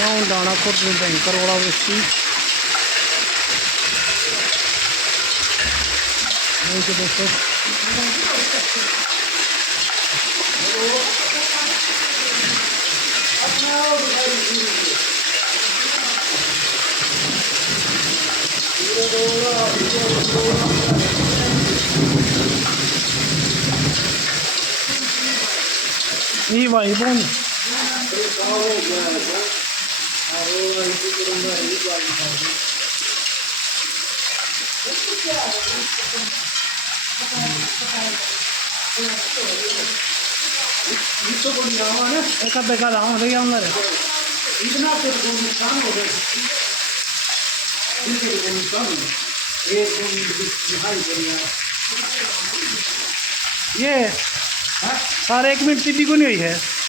गाँव दानापुर में भयंकर ओलावृष्टि। दोस्तों ये भाई बोन एक बेकार आऊँ रही अंदर इतना तो नुकसान हो गया, नुकसान ये सारे 1 मिनट सीधी को नहीं हुई है।